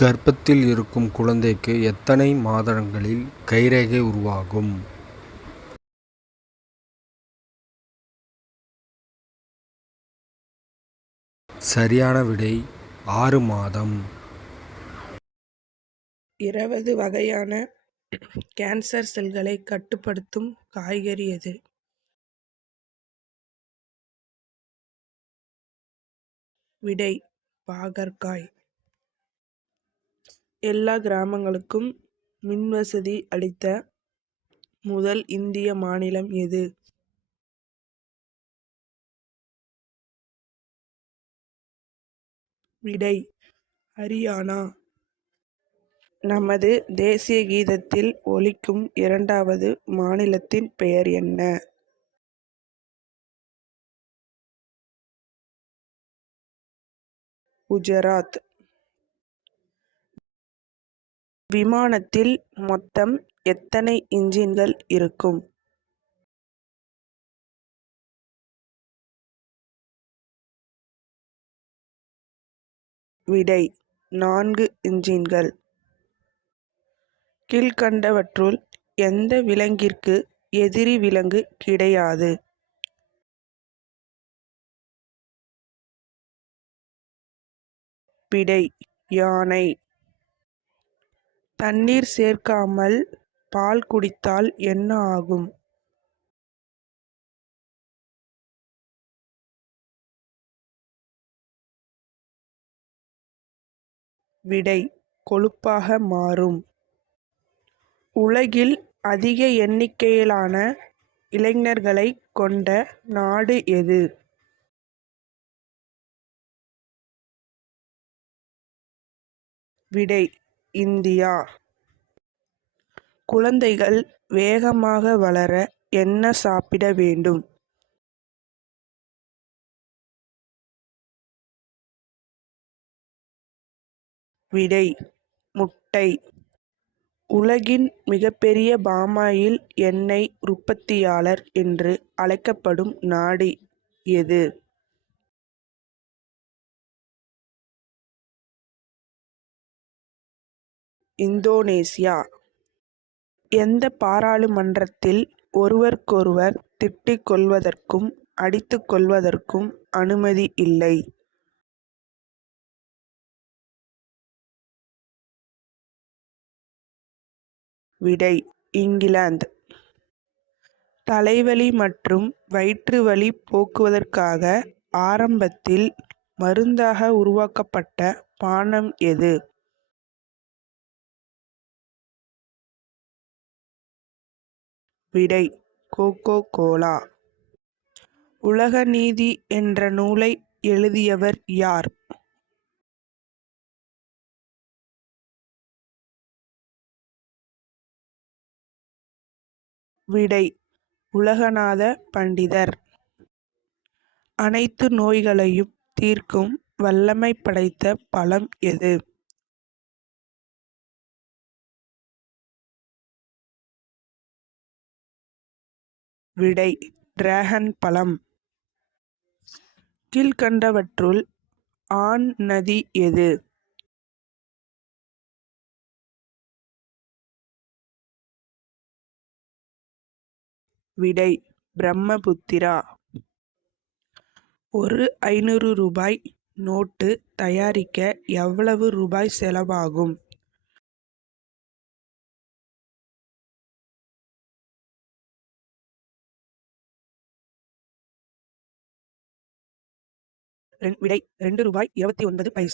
கர்ப்பத்தில் இருக்கும் குழந்தைக்கு எத்தனை மாதங்களில் கைரேகை உருவாகும்? சரியான விடை 6 மாதம். 20 வகையான கேன்சர் செல்களை கட்டுப்படுத்தும் காய்கறி எது? விடை பாகற்காய். எல்லா கிராமங்களுக்கும் மின்வசதி அளித்த முதல் இந்திய மாநிலம் எது? விடை ஹரியானா. நமது தேசிய கீதத்தில் ஒலிக்கும் இரண்டாவது மாநிலத்தின் பெயர் என்ன? குஜராத். விமானத்தில் மொத்தம் எத்தனை இன்ஜின்கள் இருக்கும்? விடை 4 இன்ஜின்கள். கீழ்க்கண்டவற்றுள் எந்த விலங்கிற்கு எதிரி விலங்கு கிடையாது? விடை யானை. தண்ணீர் சேர்க்காமல் பால் குடித்தால் என்ன ஆகும்? விடை கொழுப்பாக மாறும். உலகில் அதிக எண்ணிக்கையிலான இளைஞர்களை கொண்ட நாடு எது? விடை இந்தியா. குழந்தைகள் வேகமாக வளர என்ன சாப்பிட வேண்டும்? விடை முட்டை. உலகின் மிகப்பெரிய பாமாயில் எண்ணெய் உற்பத்தியாளர் என்று அழைக்கப்படும் நாடு எது? இந்தோனேசியா. எந்த பாராளுமன்றத்தில் ஒருவருக்கொருவர் திட்டிக் கொள்வதற்கும் அடித்துக் கொள்வதற்கும் அனுமதி இல்லை? விடை இங்கிலாந்து. தலைவலி மற்றும் வயிற்று வலி போக்குவதற்காக ஆரம்பத்தில் மருந்தாக உருவாக்கப்பட்ட பானம் எது? விடை கோகோ கோலா. உலக நீதி என்ற நூலை எழுதியவர் யார்? விடை உலகநாத பண்டிதர். அனைத்து நோய்களையும் தீர்க்கும் வல்லமை படைத்த பழம் எது? விடை டிராகன் பழம். கீழ்க்கண்டவற்றுள் ஆண் நதி எது? விடை பிரம்மபுத்திரா. ஒரு 500 ரூபாய் நோட்டு தயாரிக்க எவ்வளவு ரூபாய் செலவாகும்? விடை 2 ரூபாய் 29 பைசா.